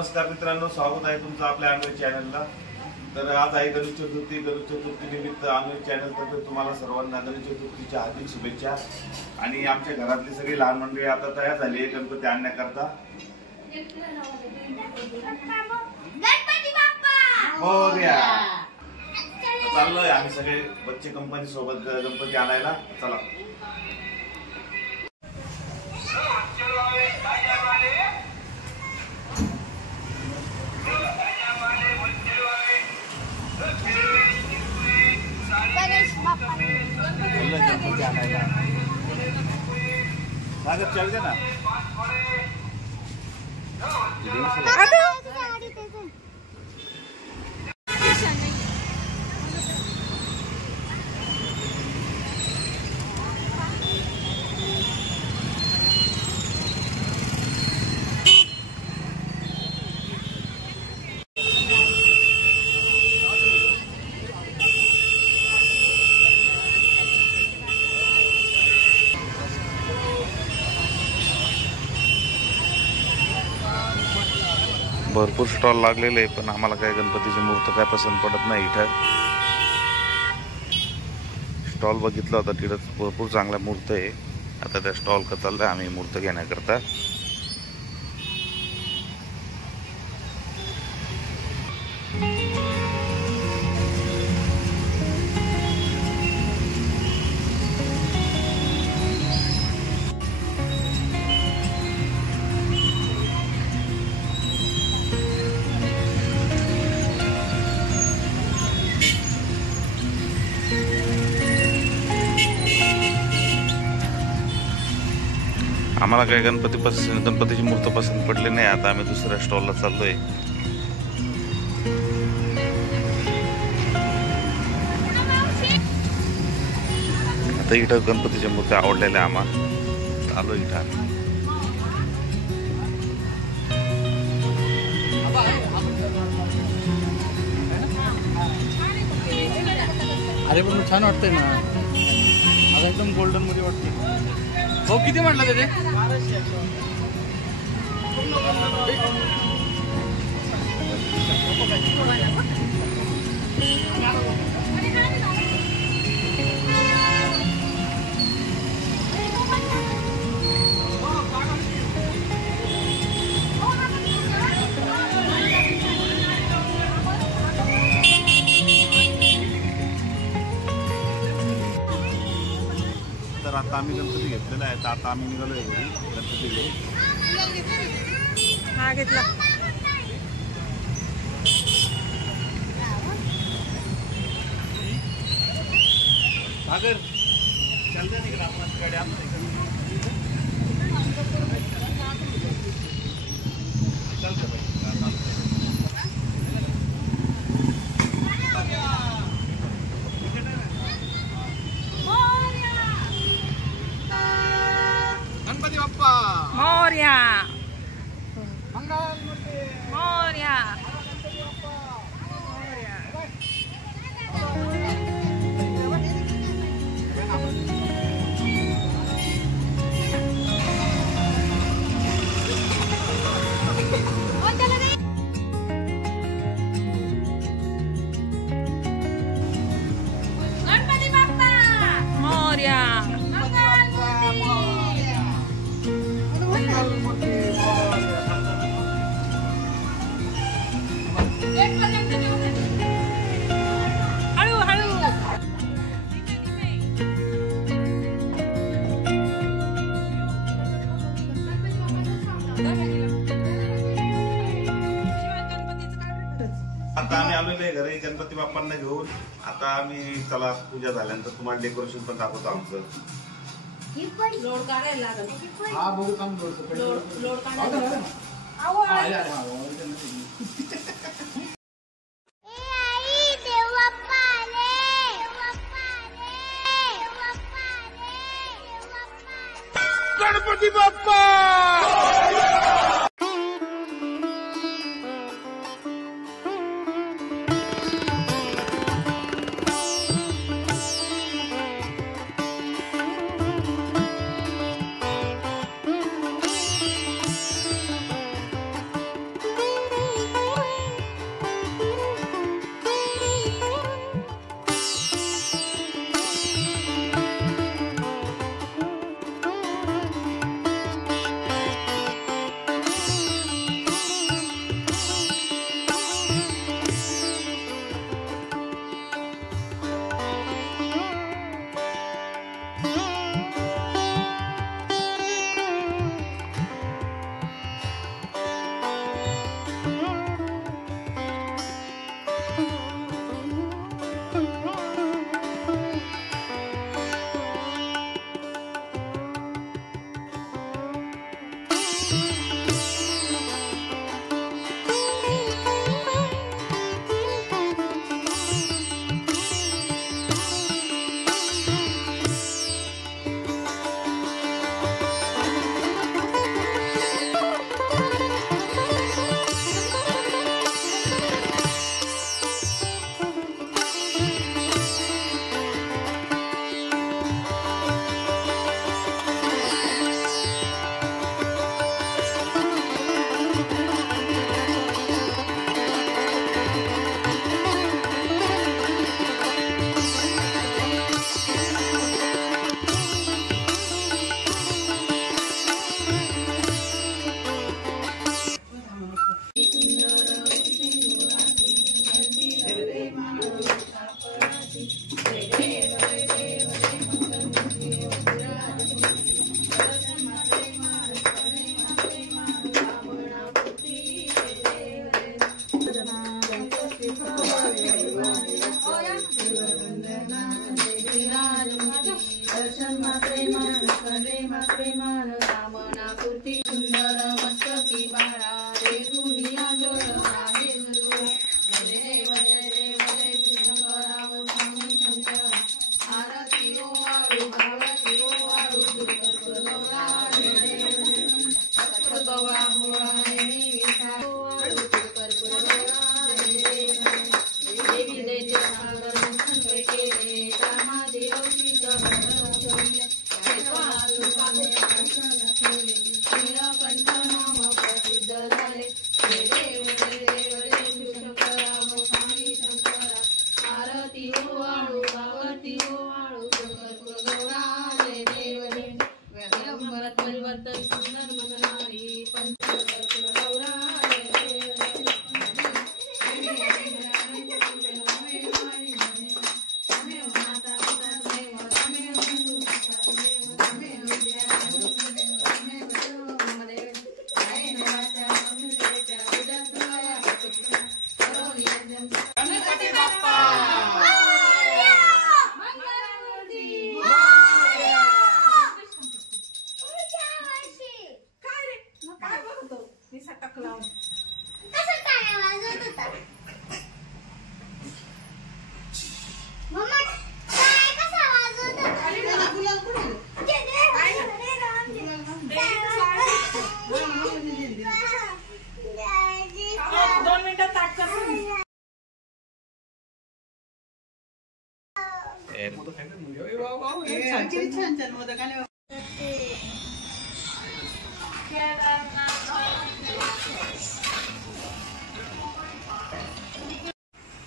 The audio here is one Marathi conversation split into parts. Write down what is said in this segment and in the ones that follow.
नमस्कार मित्रांनो, स्वागत आहे तुमचं आपल्या अनवे चॅनलला। तर आज आहे गणेश चतुर्थी। गणेश चतुर्थी निमित्त अनवे चॅनल तर्फे तुम्हाला सर्वांना गणेश चतुर्थीच्या हार्दिक शुभेच्छा। आणि आमच्या घरातली सगळी लहान मंडळी आता तयार झाली आहे गणपती आणण्याकरता। गणपती बाप्पा मोरया। चाललोय आम्ही सगळे बच्चे कंपनी सोबत गणपती आणायला। चला गणपती आणायला। सागर चल दे ना। भरपूर स्टॉल लागलेले पण आम्हाला काय गणपतीची मूर्त काय पसंत पडत नाही। इथं स्टॉल बघितला होता, तिथं भरपूर चांगल्या मूर्त आहे। आता त्या स्टॉल का चाललाय आम्ही मूर्त घेण्याकरता। आम्हाला काही गणपतीची मूर्त पसंत पडली नाही। आता आम्ही दुसऱ्या स्टॉलला चाललोय। आता इथं गणपतीच्या मूर्ती आवडलेल्या आम्हाला आलो इथं। अरे पण छान वाटतंय ना, मला एकदम गोल्डन मध्ये वाटते। हो किती म्हटलं त्याचे? तर आता आम्ही गणपती घेतलेला आहे। तर आता आम्ही निघालोय घरी गणपती घेऊन। हा घेतला। सागर चल दे निघाला आपण गाडी आमच्या चलते भाई। गणपती बाप्पा मोरया मंगलमूर्ती मोरया। गणपती बाप्पा मोरया। हळू हळू आता आम्ही आलेलो आहे घरी गणपती बाप्पांना घेऊन। आता आम्ही चला पूजा झाल्यानंतर तुम्हाला डेकोरेशन पण दाखवतो आमचं। लोड काढायला लागल। हा बघू काम लोड काढायला आवो गणपती बाप्पा। प्रेमा प्रेमान कामना पूर्ती सुंदर मस्तकी बाळा रे दुनिया जोड आहे गुरु जय देव जय शंकराव स्वामी शंकर आरती ओ वाळू भावती ओ वाळू गौरा जय देव गौरा मुरारी विठा वाळू कर्पूर गौरा जय देव देवी देते सागर मंथन केले रामादेव सीता प्रसिद्ध झाले जय देव शंकराव स्वामी शंकरा आरती ओ वाळू भावती ओ वाळू कर्पूर गौरा जय देव विडंबरात परिवर्तन सुंदर मननारी पंच कर्पूर गौरा जय देव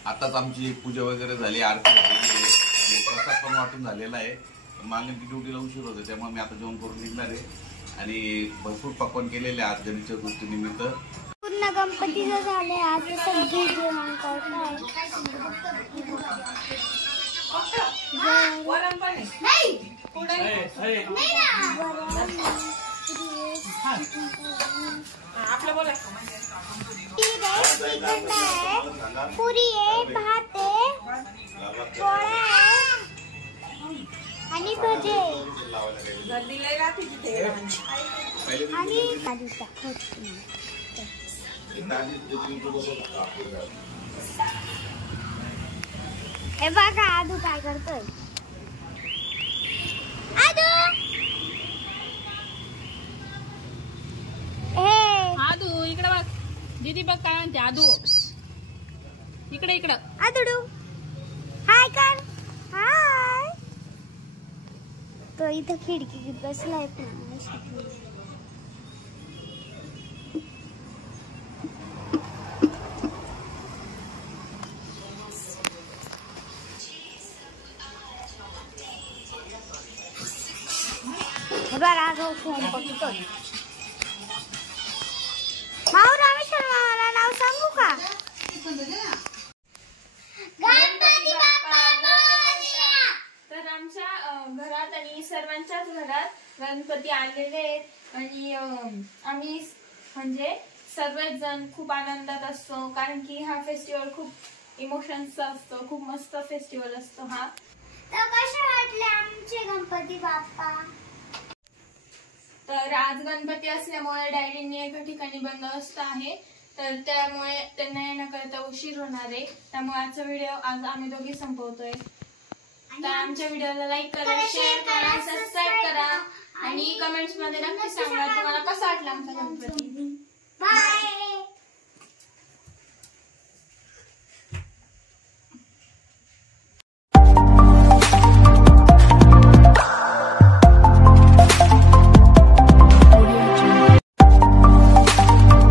आताच आमची पूजा वगैरे झाली, आरती झालेली आहे आणि प्रसाद पण वाटून झालेला आहे. मागणी ड्युटीला उशीर होते त्यामुळे मी आता जेवण करून निघणार आहे आणि भरपूर पक्वान केलेले आज गणेश चतुर्थी निमित्त. पूर्ण गणपतीचं झाले आज सगळी जेवण करताय. पुरी आहे, भात आहे, पोळ्या आहे आणि भजे आणि हे बघा आदू काय करतोय. आदू आदू इकडे बघ, दीदी बघ काय म्हणते. आदू इकडे इकडं. आदू हाय कर. हाय. तो इथं खिडकीत बसलाय पण बघा फोन बघतोय. माऊ रामेश्वर मामाला नाव सांगू का. गणपती बाप्पा मोरया. तर आमच्या घरात आणि सर्वांच्याच घरात गणपती आलेले आहेत आणि आम्ही म्हणजे सर्वच जण खूप आनंदात असतो कारण की हा फेस्टिवल खूप इमोशन्सचा असतो. खूप मस्त फेस्टिवल असतो हा. तर कसे वाटले आमचे गणपती बाप्पा. तर आज गणपती असल्यामुळे डॅडींनी एका ठिकाणी बंदोबस्त आहे तर त्यामुळे त्यांना येण्याकरता उशीर होणार आहे. त्यामुळे आजचा व्हिडिओ आज आम्ही दोघी संपवतोय. तर आमच्या व्हिडिओला लाईक करा, शेअर करा, सबस्क्राईब करा आणि कमेंट्स मध्ये नक्की सांगा तुम्हाला कसा वाटला आमचा गणपती. बाय.